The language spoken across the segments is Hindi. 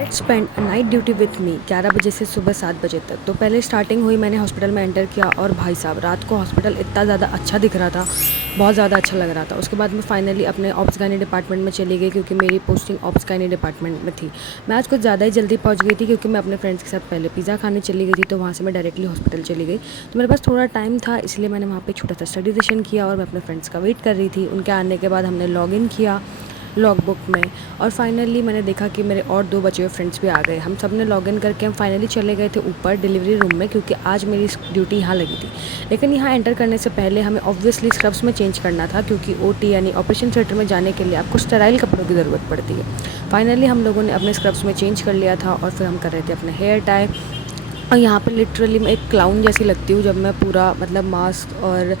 Let's spend a night duty with me 11 बजे से सुबह 7 बजे तक। तो पहले स्टार्टिंग हुई, मैंने हॉस्पिटल में एंटर किया और भाई साहब रात को हॉस्पिटल इतना ज़्यादा अच्छा दिख रहा था, बहुत ज़्यादा अच्छा लग रहा था। उसके बाद मैं फाइनली अपने ऑप्स गायनी डिपार्टमेंट में चली गई क्योंकि मेरी पोस्टिंग ऑप्स गायनी डिपार्टमेंट में थी। मैं आज कुछ ज़्यादा ही जल्दी पहुँच गई थी क्योंकि मैं अपने फ्रेंड्स के साथ पहले पिज़्ज़ा खाने चली गई थी, तो वहाँ से मैं डायरेक्टली हॉस्पिटल चली गई। तो मेरे पास थोड़ा टाइम था, इसलिए मैंने वहाँ पे छोटा सा स्टडी सेशन किया और मैं अपने फ्रेंड्स का वेट कर रही थी। उनके आने के बाद हमने लॉग इन किया लॉग बुक में और फाइनली मैंने देखा कि मेरे और 2 बचे हुए फ्रेंड्स भी आ गए। हम सब ने लॉगिन करके हम फाइनली चले गए थे ऊपर डिलीवरी रूम में क्योंकि आज मेरी ड्यूटी यहाँ लगी थी। लेकिन यहाँ एंटर करने से पहले हमें ऑब्वियसली स्क्रब्स में चेंज करना था क्योंकि ओटी यानी ऑपरेशन थिएटर में जाने के लिए आपको स्टेराइल कपड़ों की ज़रूरत पड़ती है। फाइनली हम लोगों ने अपने स्क्रब्स में चेंज कर लिया था और फिर हम कर रहे थे अपने हेयर टाई। और यहाँ पे लिटरली मैं एक क्लाउन जैसी लगती हूँ जब मैं पूरा मतलब मास्क और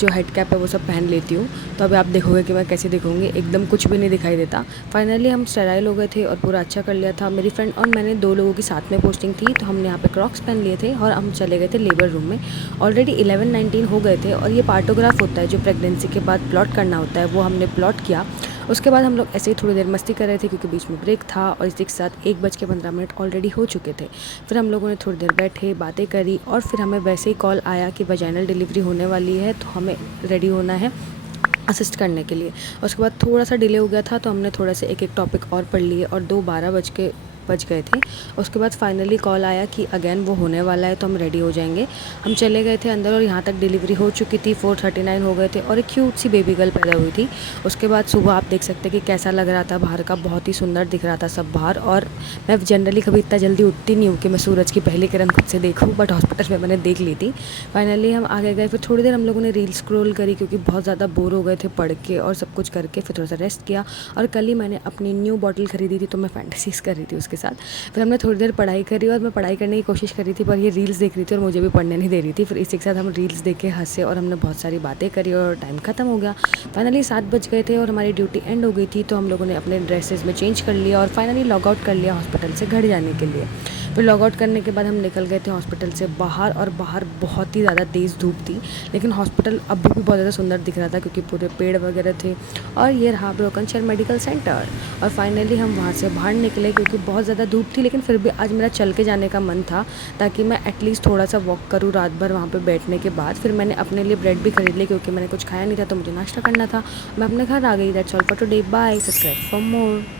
जो हेड कैप है वो सब पहन लेती हूँ। तो अभी आप देखोगे कि मैं कैसे दिखूँगी, एकदम कुछ भी नहीं दिखाई देता। फाइनली हम स्टेराइल हो गए थे और पूरा अच्छा कर लिया था। मेरी फ्रेंड और मैंने 2 लोगों की साथ में पोस्टिंग थी, तो हमने यहाँ पे क्रॉक्स पहन लिए थे और हम चले गए थे लेबर रूम में। ऑलरेडी 11-19 हो गए थे और ये पार्टोग्राफ होता है जो प्रेगनेंसी के बाद प्लॉट करना होता है, वो हमने प्लॉट किया। उसके बाद हम लोग ऐसे ही थोड़ी देर मस्ती कर रहे थे क्योंकि बीच में ब्रेक था और इसी के साथ 1:15 ऑलरेडी हो चुके थे। फिर हम लोगों ने थोड़ी देर बैठे, बातें करी और फिर हमें वैसे ही कॉल आया कि वजाइनल डिलीवरी होने वाली है, तो हमें रेडी होना है असिस्ट करने के लिए। उसके बाद थोड़ा सा डिले हो गया था, तो हमने थोड़ा सा एक टॉपिक और पढ़ लिए और 12 बज गए थे। उसके बाद फाइनली कॉल आया कि अगेन वो होने वाला है, तो हम रेडी हो जाएंगे। हम चले गए थे अंदर और यहाँ तक डिलीवरी हो चुकी थी। 4:39 हो गए थे और एक क्यूट सी बेबी गर्ल पैदा हुई थी। उसके बाद सुबह आप देख सकते हैं कि कैसा लग रहा था बाहर का, बहुत ही सुंदर दिख रहा था सब बाहर। और मैं जनरली कभी इतना जल्दी उठती नहीं हूँ कि मैं सूरज की पहली किरण खुद से देखूँ, बट हॉस्पिटल में मैंने देख ली थी। फाइनली हम आगे गए, फिर थोड़ी देर हम लोगों ने रील स्क्रॉल करी क्योंकि बहुत ज़्यादा बोर हो गए थे पढ़ के और सब कुछ करके। फिर थोड़ा सा रेस्ट किया और कल ही मैंने अपनी न्यू बॉटल खरीदी थी, तो मैं फैंटेसीज कर रही थी उसके साथ। फिर हमने थोड़ी देर पढ़ाई करी और मैं पढ़ाई करने की कोशिश कर रही थी, पर ये रील्स देख रही थी और मुझे भी पढ़ने नहीं दे रही थी। फिर इसी के साथ हम रील्स देख के हँसे और हमने बहुत सारी बातें करी और टाइम ख़त्म हो गया। फाइनली 7 बज गए थे और हमारी ड्यूटी एंड हो गई थी, तो हम लोगों ने अपने ड्रेसेस में चेंज कर लिया और फाइनली लॉग आउट कर लिया हॉस्पिटल से घर जाने के लिए। फिर लॉग आउट करने के बाद हम निकल गए थे हॉस्पिटल से बाहर और बाहर बहुत ही ज़्यादा तेज़ धूप थी, लेकिन हॉस्पिटल अभी भी बहुत ज़्यादा सुंदर दिख रहा था क्योंकि पूरे पेड़ वगैरह थे। और ये रहा ब्रोकन शेयर मेडिकल सेंटर। और फाइनली हम वहाँ से बाहर निकले क्योंकि बहुत ज़्यादा धूप थी, लेकिन फिर भी आज मेरा चल के जाने का मन था ताकि मैं एटलीस्ट थोड़ा सा वॉक करूँ रात भर वहाँ पे बैठने के बाद। फिर मैंने अपने लिए ब्रेड भी खरीद ली क्योंकि मैंने कुछ खाया नहीं था, तो मुझे नाश्ता करना था। मैं अपने घर आ गई। That's all for today, bye, subscribe for more.